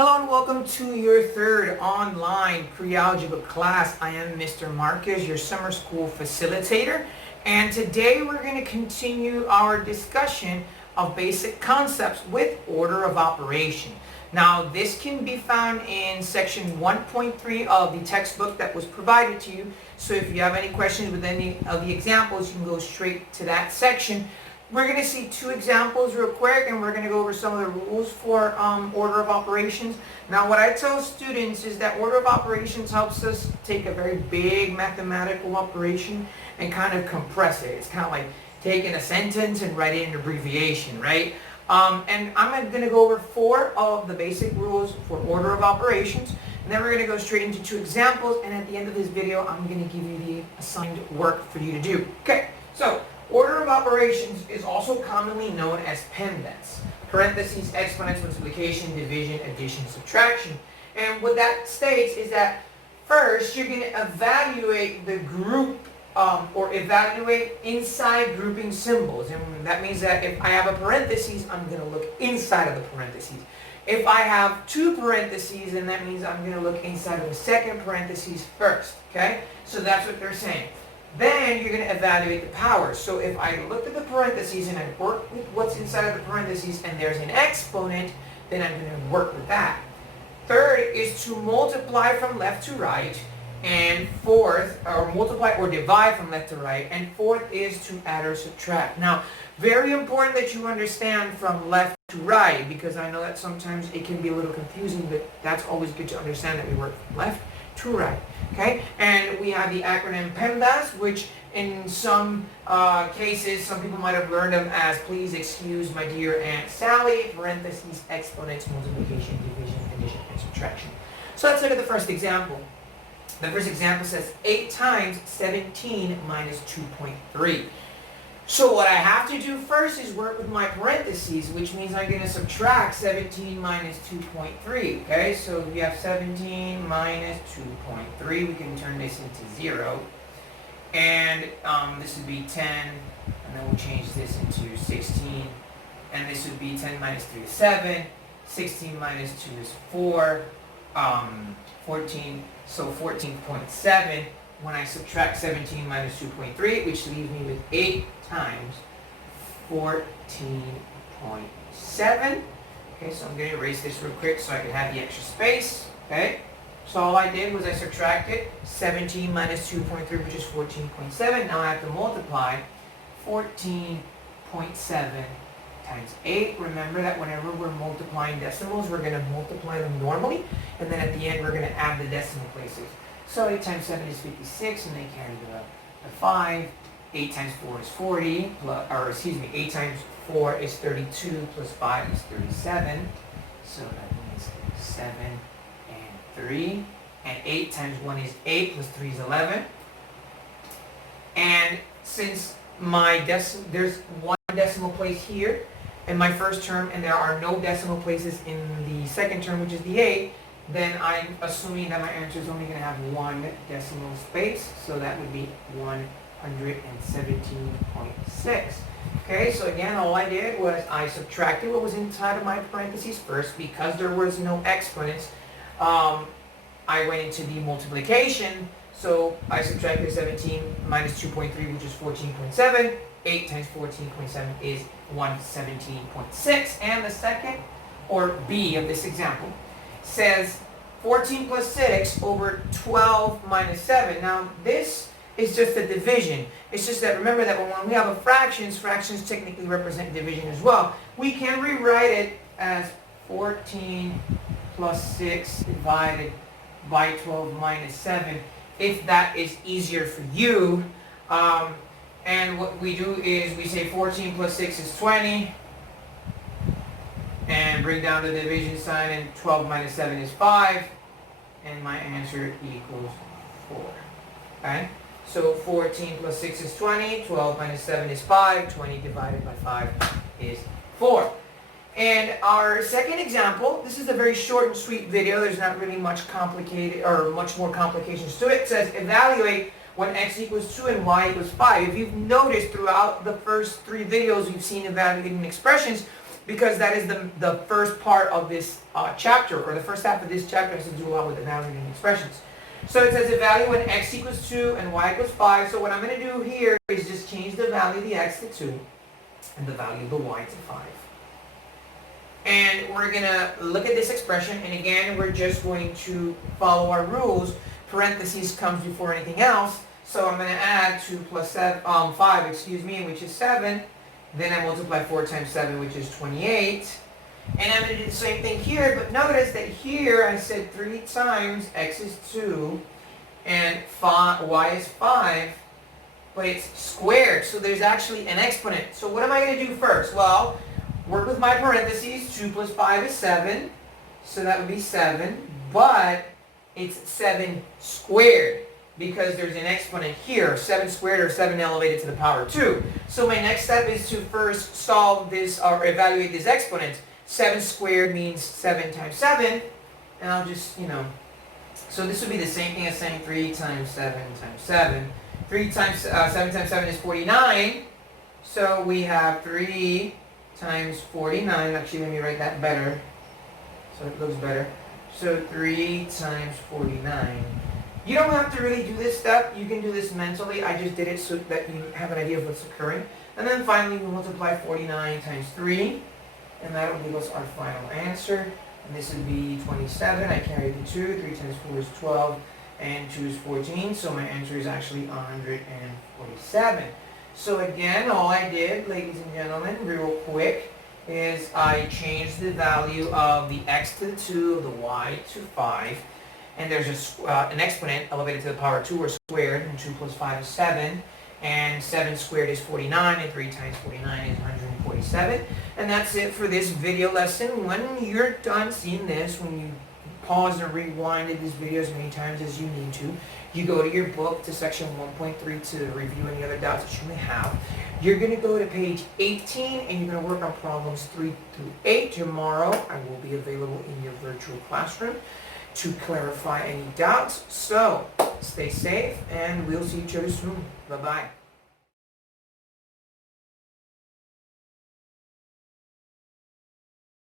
Hello and welcome to your third online pre-algebra class. I am Mr. Marquez, your summer school facilitator, and today we're going to continue our discussion of basic concepts with order of operation. Now this can be found in section 1.3 of the textbook that was provided to you, so if you have any questions with any of the examples, you can go straight to that section. We're going to see two examples real quick, and we're going to go over some of the rules for order of operations. Now what I tell students is that order of operations helps us take a very big mathematical operation and kind of compress it. It's kind of like taking a sentence and writing an abbreviation, right? And I'm going to go over four of the basic rules for order of operations, and then we're going to go straight into two examples, and at the end of this video I'm going to give you the assigned work for you to do. Okay, so order of operations is also commonly known as Pemdas, parentheses, exponents, multiplication, division, addition, subtraction. And what that states is that first you're going to evaluate the group or evaluate inside grouping symbols. And that means that if I have a parentheses, I'm going to look inside of the parentheses. If I have two parentheses, then that means I'm going to look inside of the second parentheses first. Okay? So that's what they're saying. Then you're going to evaluate the powers. So if I look at the parentheses and I work with what's inside of the parentheses and there's an exponent, then I'm going to work with that. Third is to multiply from left to right. And fourth, or multiply or divide from left to right. And fourth is to add or subtract. Now, very important that you understand from left to right, because I know that sometimes it can be a little confusing, but that's always good to understand that we work from left to right. Okay, and we have the acronym Pemdas, which in some cases, some people might have learned them as please excuse my dear Aunt Sally, parentheses, exponents, multiplication, division, addition, and subtraction. So let's look at the first example. The first example says 8 times 17 minus 2.3. So what I have to do first is work with my parentheses, which means I'm going to subtract 17 minus 2.3. Okay, so we have 17 minus 2.3. We can turn this into 0. And this would be 10, and then we'll change this into 16. And this would be 10 minus 3 is 7. 16 minus 2 is 4. 14, so 14.7 when I subtract 17 minus 2.3, which leaves me with 8 times 14.7. Okay, so I'm going to erase this real quick so I can have the extra space. Okay, so all I did was I subtracted 17 minus 2.3, which is 14.7. Now I have to multiply 14.7 times 8. Remember that whenever we're multiplying decimals, we're going to multiply them normally, and then at the end we're going to add the decimal places. So 8 times 7 is 56, and they carry the 5. 8 times 4 is 40, or excuse me, 8 times 4 is 32, plus 5 is 37. So that means 7 and 3. And 8 times 1 is 8, plus 3 is 11. And since there's one decimal place here in my first term, and there are no decimal places in the second term, which is the 8, then I'm assuming that my answer is only going to have one decimal space, so that would be 117.6. Okay, so again, all I did was I subtracted what was inside of my parentheses first. Because there was no exponents, I went into the multiplication, so I subtracted 17 minus 2.3, which is 14.7. 8 times 14.7 is 117.6. And the second, or B of this example, says 14 plus 6 over 12 minus 7. Now this is just a division. It's just that remember that when we have a fractions technically represent division as well. We can rewrite it as 14 plus 6 divided by 12 minus 7 if that is easier for you. And what we do is we say 14 plus 6 is 20, and bring down the division sign, and 12 minus 7 is 5, and my answer equals 4. Okay? So 14 plus 6 is 20, 12 minus 7 is 5, 20 divided by 5 is 4. And our second example, this is a very short and sweet video. There's not really much complicated or much more complications to it. It says evaluate when x equals 2 and y equals 5. If you've noticed throughout the first 3 videos we've seen evaluating expressions, because that is the first part of this chapter, or the first half of this chapter has to do a lot with the values and expressions. So it says evaluate when x equals 2 and y equals 5. So what I'm going to do here is just change the value of the x to 2 and the value of the y to 5. And we're going to look at this expression, and again, we're just going to follow our rules. Parentheses comes before anything else. So I'm going to add 2 plus 5, which is 7. Then I multiply 4 times 7, which is 28. And I'm going to do the same thing here, but notice that here I said 3 times x is 2 and y is 5, but it's squared, so there's actually an exponent. So what am I going to do first? Well, work with my parentheses. 2 plus 5 is 7, so that would be 7, but it's 7 squared because there's an exponent here, 7 squared or 7 elevated to the power 2. So my next step is to first solve this or evaluate this exponent. 7 squared means 7 times 7, and I'll just, so this would be the same thing as saying 3 times 7 times 7. 3 times 7 times 7 is 49, so we have 3 times 49. Actually, let me write that better, so it looks better. So 3 times 49. You don't have to really do this step. You can do this mentally. I just did it so that you have an idea of what's occurring. And then finally, we multiply 49 times 3. And that will give us our final answer. And this would be 27. I carried the 2. 3 times 4 is 12. And 2 is 14. So my answer is actually 147. So again, all I did, ladies and gentlemen, real quick, is I changed the value of the x to the 2, the y to 5. And there's an exponent elevated to the power 2 or squared. And 2 plus 5 is 7. And 7 squared is 49, and 3 times 49 is 147. And that's it for this video lesson. When you're done seeing this, when you pause and rewind this video as many times as you need to, you go to your book to section 1.3 to review any other doubts that you may have. You're going to go to page 18, and you're going to work on problems 3 through 8. Tomorrow, I will be available in your virtual classroom to clarify any doubts. So stay safe, and we'll see each other soon. Bye-bye.